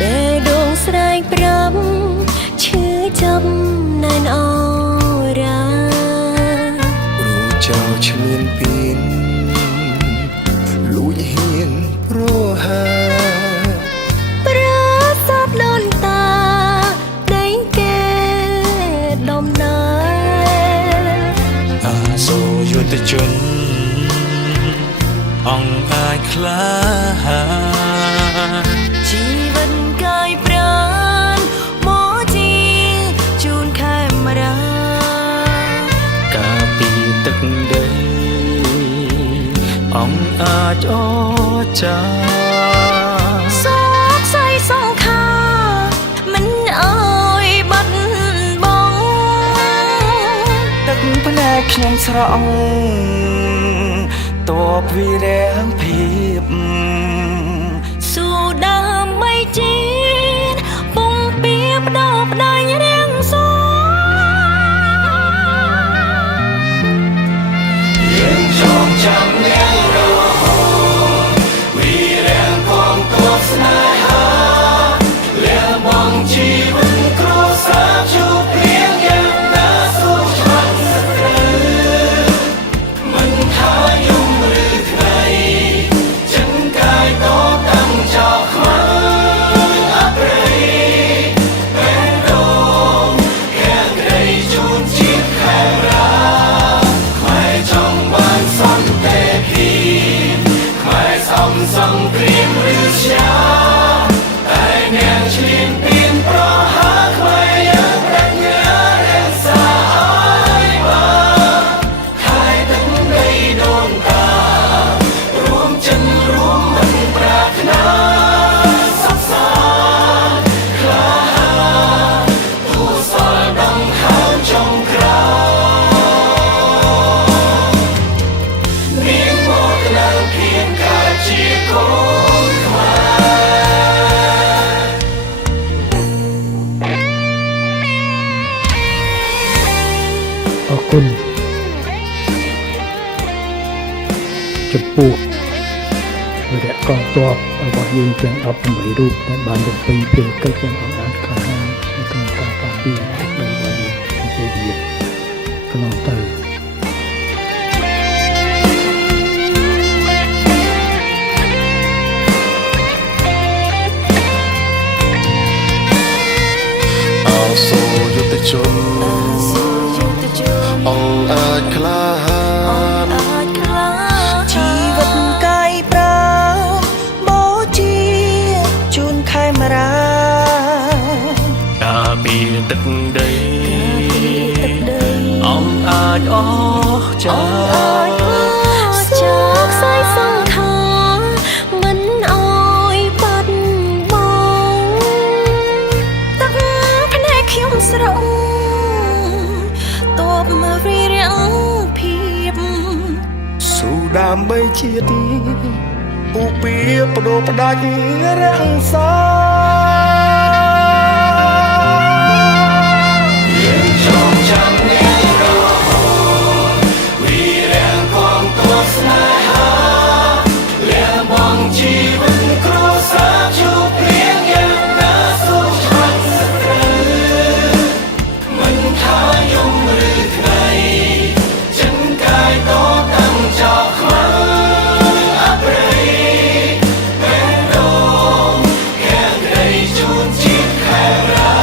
បេះដូងស្រែកប្រាំឈឺចាប់ណែនអរារូបចោលឈ្លានពីនលួចហ៊ានប្រហាប្រាសាទដូនតាដីគេដំណើរអាសូរយុទ្ធជនអង្គអាចក្លាហានជីវិតកាយប្រាណមកជាជូនខេមរាការពីទឹកដីអង្គអាចអចាសោកសៃសង្ខាមិនអើយបាត់បង់ទឹកភ្នែកខ្ញុំស្រង់តបវីរៈភាពស៊ូដើម្បីជាតិពងពីបដោបដាញ់រាំងសយើងចងចាំនាងរហូតវីរៈកងទ័ពស្នេហាលះបង់ជីវិតគ្រួសារជួបព្រៀងយ៉ាងណាសូមឆ្លាតសត្រូវមិនថាយំឬថ្ងៃចិនកាយតតាំងចោលខ្មៅអប្រៃពេលដងខាងក្រៃជូនជាតិខេមរាខ្មែរចង់បានសន្តិភាពខ្មែរសំសង្គ្រាមឬជាតែនាងឈ្លានពានប្រហារខ្មែរយើងប្រាជ្ញារក្សាឲ្យបានខែទឹកដីដូនតារួមចិនរួមមិនប្រាថ្នាសុខសាន្តក្លាហានទូសលដង្ហើមចុងក្រោយនាងមកនៅភាពការជាកូនខ្មែរអរគុណចំពោះវីរៈកងទ័ពរបស់យើងទាំង18រូបដែលបានបំពេញភារកិច្ចយ៉ាងអស្ចារ្យក្លាហាននៅក្នុងការការពារទឹកដីរបស់យើងក្នុងពេលវេលាកន្លងទៅអសូរយុទ្ធជនអង្គអាចក្លាហានជីវិតកាយប្រាមកជាជូនខេមរា ការពីទឹកដីអង្គអាចអស់ចាជោគស័យសង្ខារមិនអើយបាត់បង់ទឹកភ្នែកខ្ញុំស្រង់តបមកវីរៈភាពស៊ូដើម្បីជាតិពុះពៀបដូផ្ដាច់រក្សាយើងចងចាំនាងរហូតវីរៈកងទ័ពស្នេហាលះបង់ជីវិតគ្រួសារជួបព្រៀងយ៉ាងណាសូមឆ្លាតសត្រូវមិនថាយំឬថ្ងៃចិនកាយតតាំងចោលខ្មៅអប្រៃពេលដងខាងក្រៃជូនជាតិខេមរា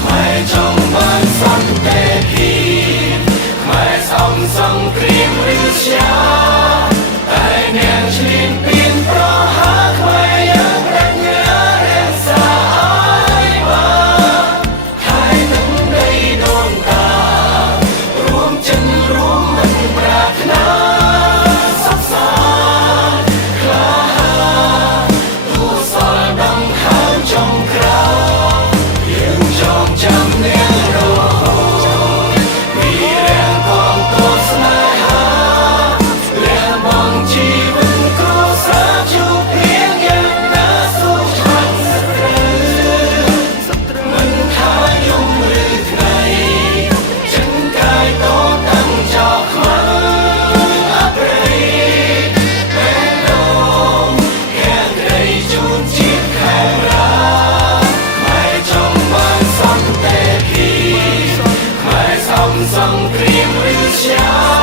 ខ្មែរចង់បានសន្តិភាពខ្មែរសំសង្គ្រាមឬជាតែនាងឈ្លានពានប្រហារខ្មែរយើងប្រាជ្ញារក្សាឲ្យបានខែទឹកដីដូនតារួមចិនរួមមិនប្រាថ្នាសុខសាន្តក្លាហានទូសលដង្ហើមចុងក្រោយយើងចងចាំនាងរហូតវីរៈកងទ័ពស្នេហាល想。